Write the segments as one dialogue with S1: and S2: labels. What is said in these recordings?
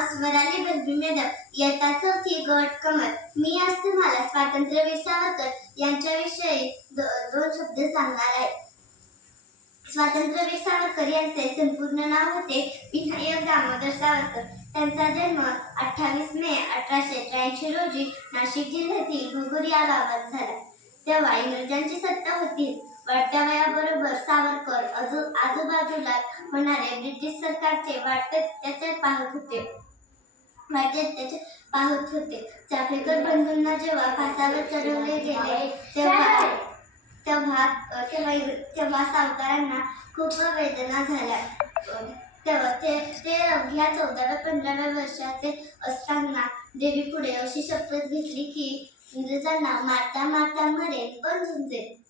S1: स्वराली बलबीन यादव इयत्ता चौथी गट कमल मी आज तुम्हाला स्वातंत्र्यवीर सावरकर यांच्याविषयी दो- दोन शब्द सांगणार आहे. स्वातंत्र्यवीर सावरकर यांचे संपूर्ण नाव होते विनायक दामोदर सावरकर. त्यांचा जन्म अठ्ठावीस मे अठराशे त्र्याऐंशी रोजी नाशिक जिल्ह्यातील भगूर या गावात झाला. तेव्हा इंग्रजांची सत्ता होती. वाढत्या वयाबरोबर सावरकर आजू आजूबाजूला होणारे ब्रिटिश सरकारचे वाढते अत्याचार पाहत होते. वाढते त्याचे पाहत होते. चाफेकर बंधूंना जेव्हा फासावर चढवले गेले तेव्हा तेव्हा तेव्हा तेव्हा सावकारांना खूप वेदना झाल्या. तेव्हा ते ते अवघ्या चौदाव्या पंधराव्या वर्षाचे असताना देवी पुढे अशी शपथ घेतली की इंग्रजांना मारता मारता मरेल पण झुंजेल.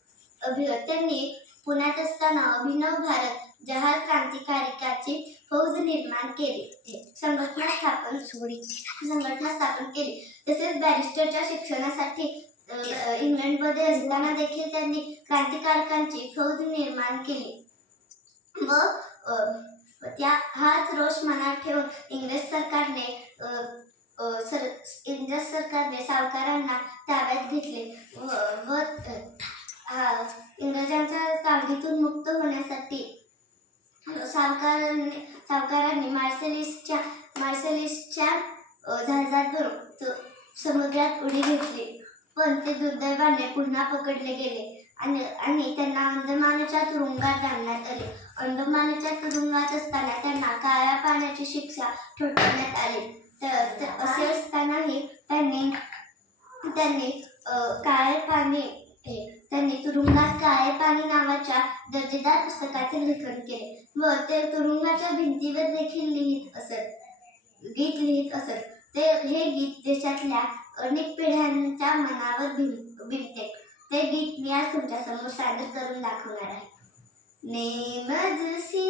S1: अभि त्यांनी पुण्यात असताना अभिनव भारत जहाल क्रांतिकारिकाची फौज निर्माण केली. संघटना स्थापन संघटना स्थापन केली. तसेच बॅरिस्टरच्या शिक्षणासाठी इंग्लंडमध्ये असताना देखील त्यांनी क्रांतिकारकांची फौज निर्माण केली. व त्या हाच रोष मनात ठेवून इंग्रज सरकारने सर इंग्रज सरकारने सावकारांना ताब्यात घेतले. व सावकारांनी सावकारांनी मार्सेलिसच्या मार्सेलिसच्या जहाजातून समुद्रात उडी घेतली. पण ते दुर्दैवाने पुन्हा पकडले गेले आणि आणि त्यांना अंदमानच्या तुरुंगात डालण्यात आले. अंदमानच्या तुरुंगात असताना त्यांना काळ्या पाण्याची शिक्षा ठोठवण्यात आली. तर तर असे असतानाही त्यांनी त्यांनी काळे पाणी त्यांनी तुरुंगात काळे पाणी नावाच्या दर्जेदार पुस्तकाचे लेखन केले व ते तुरुंगाच्या भिंतीवर देखील लिहित असत गीत लिहित असत. ते हे गीत देशातल्या अनेक पिढ्यांच्या मनावर भिन भिनते ते गीत मी आज तुमच्यासमोर सादर करून दाखवणार आहे. नेमजसी